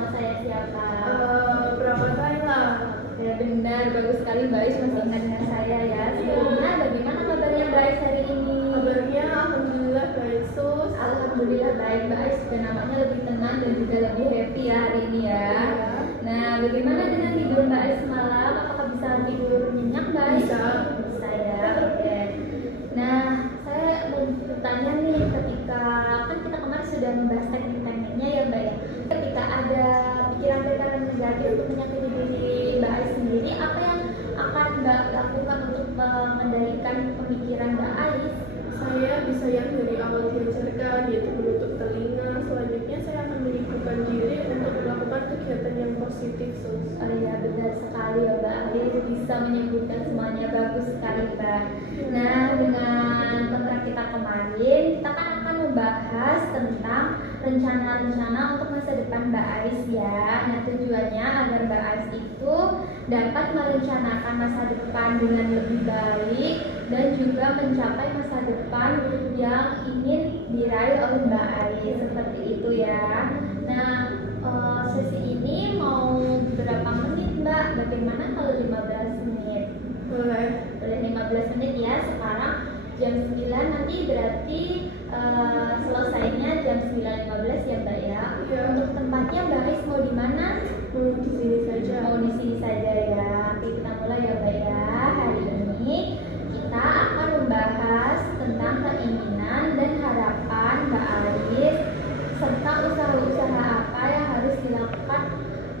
nama saya siapa? Berapa kali lah? Ya benar, bagus sekali Mbak Ais masih ingat dengan saya ya. Sebelumnya bagaimana kabarnya Mbak Ais hari ini? Kabarnya alhamdulillah baik sus. Alhamdulillah baik Mbak Ais, dan namanya lebih tenang dan juga lebih happy ya hari ini ya. Nah, bagaimana dengan tidur Mbak Ais semalam? Apakah bisa tidur nyenyak Mbak Ais? Bisa ya, oke. Nah, saya mau bertanya nih, ketika kan kita kemarin sudah membahas teknik-tekniknya ya Mbak ya. Ketika ada pikiran-pikiran negatif untuk menyakiti diri Mbak Ais sendiri, apa yang akan Mbak lakukan untuk mengendalikan pemikiran Mbak Ais? Saya bisa yang dari awal diajarkan, yaitu menutup telinga. Selanjutnya saya akan menyibukkan diri untuk melakukan kegiatan yang positif sus. Oh iya, benar sekali ya Mbak Ais, bisa menyebutkan semuanya, bagus sekali Mbak. Nah, dengan kontrak kita kemarin, kita kan akan membahas tentang rencana-rencana untuk masa depan Mbak Ais ya. Nah, tujuannya agar Mbak Ais itu dapat merencanakan masa depan dengan lebih baik dan juga mencapai masa depan yang ingin diraih oleh Mbak Ais, seperti itu ya. Nah, sesi ini mau berapa menit Mbak? Bagaimana kalau 15 menit? Boleh. Boleh 15 menit ya. Sekarang jam 9, nanti berarti selesainya jam 9.15 ya Mbak ya. Iya. Untuk tempatnya Mbak Ais mau di mana? Mau di sini saja. Mau di sini saja ya. Oke, kita mulai ya Mbak ya. Hari ini kita akan membahas tentang keinginan dan harapan Mbak Ais serta usaha-usaha apa yang harus dilakukan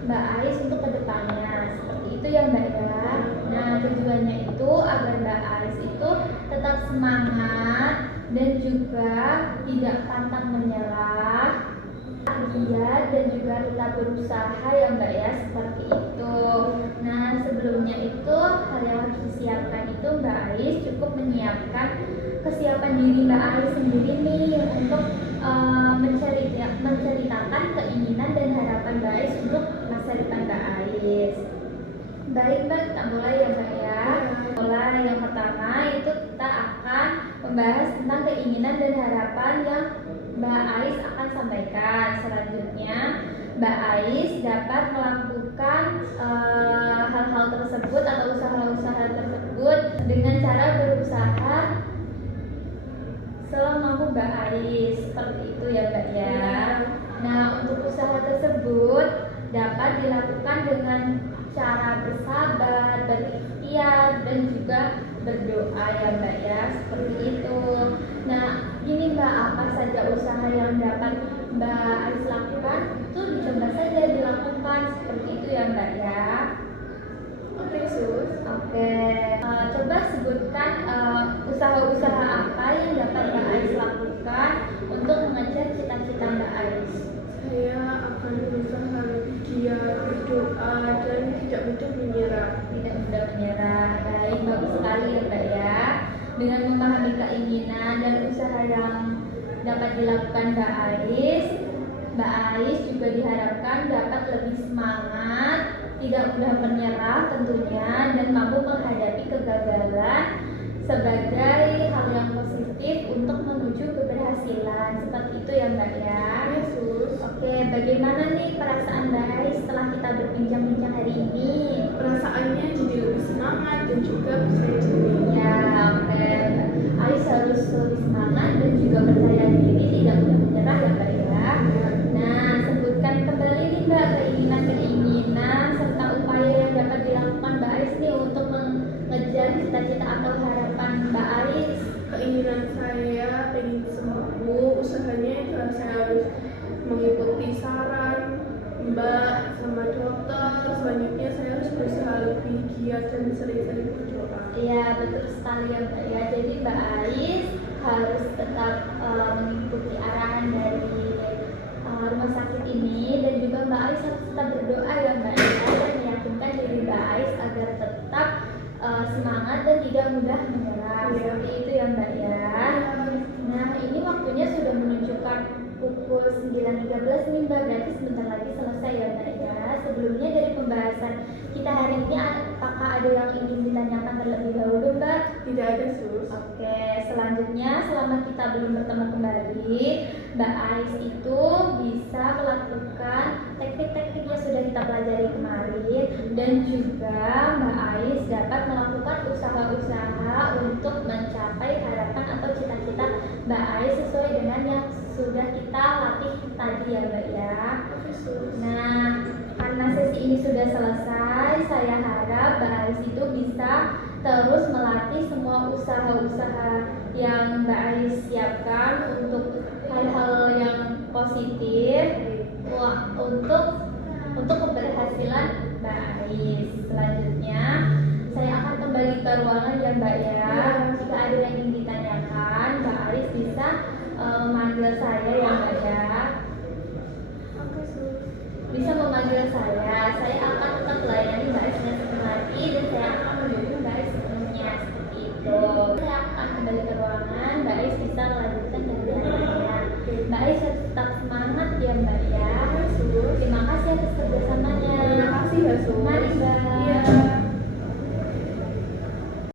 Mbak Ais untuk kedepannya. Seperti itu ya Mbak ya. Nah, tujuannya itu agar Mbak Ais itu tetap semangat dan juga tidak pantang menyerah, giat dan juga tetap berusaha ya Mbak ya, seperti itu. Nah, sebelumnya itu hal yang harus disiapkan itu Mbak Ais cukup menyiapkan kesiapan diri Mbak Ais sendiri nih untuk menceritakan keinginan dan harapan Mbak Ais untuk masa depan Mbak Ais. Baik Mbak, kita mulai ya Mbak ya. Mulai yang pertama itu kita akan membahas tentang keinginan dan harapan yang Mbak Ais akan sampaikan. Selanjutnya Mbak Ais dapat melakukan hal-hal tersebut atau usaha-usaha tersebut dengan cara berusaha selama Mbak Ais, seperti itu ya Mbak ya. Nah, untuk usaha tersebut dapat dilakukan dengan cara bersabar, berikhtiar dan juga berdoa ya Mbak ya, seperti itu. Nah, ini Mbak, apa saja usaha yang dapat Mbak Ais lakukan itu dicoba saja dilakukan, seperti itu ya Mbak ya. Oke sus. Oke, coba sebutkan usaha-usaha apa yang dapat Mbak Ais lakukan untuk mengejar cita-cita Mbak Ais. Saya akan berusaha lebih giat, berdoa dan tidak mudah menyerah. Tidak mudah menyerah. Baik, bagus sekali ya Mbak ya. Dengan memahami keinginan dan usaha yang dapat dilakukan Mbak Ais juga diharapkan dapat lebih semangat, tidak mudah menyerah tentunya, dan mampu menghadapi kegagalan sebagai hal yang positif untuk menuju keberhasilan. Seperti itu ya Mbak ya. Yesus. Oke, bagaimana nih perasaan Mbak Ais setelah kita berbincang-bincang hari ini? Perasaannya jadi lebih semangat dan juga percaya diri. Ya, oke. Ais harus lebih semangat dan juga percaya diri, tidak mudah menyerah ya Mbak ya. Nah, sebutkan kembali nih Mbak keinginan serta upaya yang dapat dilakukan Mbak Ais nih untuk mengejar cita-cita atau harapan Mbak Ais. Keinginan saya ingin sembuh, usahanya adalah saya harus mengikuti saran Mbak sama dokter. Selanjutnya saya harus berusaha lebih giat dan sering-sering berdoa. Iya, betul sekali ya Mbak ya. Jadi Mbak Ais harus tetap mengikuti arahan dari rumah sakit ini, dan juga Mbak Ais harus tetap berdoa ya Mbak ya, dan meyakinkan diri Mbak Ais agar tetap semangat dan tidak mudah menyerah. Seperti itu ya Mbak ya. Nah, ini waktunya sudah menunjukkan pukul 9.13 nih Mbak, berarti sebentar lagi selesai ya Mbak ya. Sebelumnya dari pembahasan kita hari ini, apakah ada yang ingin ditanyakan terlebih dahulu Mbak? Tidak ada sus. Oke, selanjutnya selanjutnya selama kita belum bertemu kembali, Mbak Ais itu bisa melakukan teknik-teknik yang sudah kita pelajari kemarin, dan juga Mbak Ais dapat melakukan usaha-usaha untuk mencapai harapan atau cita-cita Mbak Ais sesuai dengan yang sudah kita latih tadi ya Mbak ya. Nah, karena sesi ini sudah selesai, saya harap Mbak Ais itu bisa terus melatih semua usaha-usaha yang Mbak Ais siapkan untuk hal-hal yang positif untuk keberhasilan Mbak Ais. Selanjutnya saya akan kembali ke ruangan ya Mbak ya. Jika ada yang ingin ditanyakan, Mbak Ais bisa memanggil saya ya Mbak ya. Bisa memanggil saya akan tetap melayani Mbak Aisnya sepenuh hati, dan saya akan mendukung Mbak Ais sepenuhnya, seperti itu. Saya akan kembali ke ruangan, Mbak Ais bisa melanjutkan kegiatannya. Mbak Ais harus tetap semangat ya Mbak ya. Terima kasih atas kerjasamanya. Terima kasih ya, Sus. Mari Mbak.